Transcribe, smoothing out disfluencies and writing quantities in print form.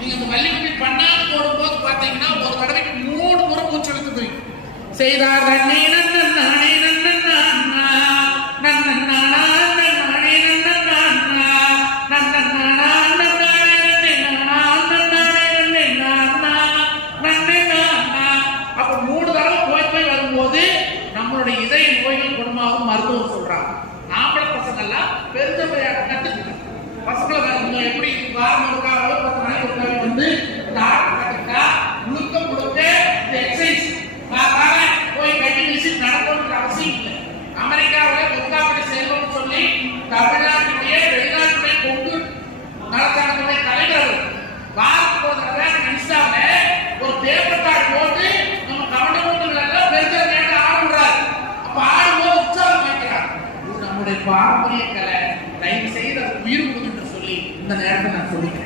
நீங்க இந்த வள்ளிக்கும்மி பண்ணாம போடும்போது பாத்தீங்கன்னா ஒரு தடவைக்கு 3 முறை மூச்சு இழுத்து போய் செய்தார் நன்னே நன்னன் நானே நன்னன் நானா நன்னன் நானா நானே நன்னன் நானா நன்னன் நானா நானே நன்னே நானா நானே நன்னே நானா நன்னே நானா. அப்ப 3 தடவை போய் வரும்போது நம்மளுடைய இதய நோய்கள் குணமாகும் மருத்துவம் சொல்றாங்க. ஆம்பளை பசங்க எல்லாம் பெருந்தமையாக கத்துக்கணும். பசங்களை எப்படி வாரம் ஒருக்காக 10 நாளைக்கு ஒருக்காக வந்து கத்துக்கிட்டா முழுக்க முழுக்க இந்த எக்ஸசைஸ் போய் கட்டி வீசி நடக்கணும்ன்ற அவசியம் இல்லை. அமெரிக்காவில் ஒருக்காப்படி செல்வம் சொல்லி தமிழ்நாட்டுடைய வெளிநாட்டுடைய கொண்டு நலச்சங்கத்துடைய தலைவர் வாரத்துக்கு ஒரு தடவை இன்ஸ்டாவில ஒரு பேப்பர் கார்டு போட்டு நம்ம கவர்மெண்ட்ல பெருந்தமையாக ஆடுறாரு. அப்ப ஆடும்போது உற்சாகம் வைக்கிறார். இது நம்முடைய பாரம்பரிய கலை. தயவு செய்து உயிர் கொடுத்து சொல்லி இந்த நேரத்தை நான் சொல்லிக்கிறேன்.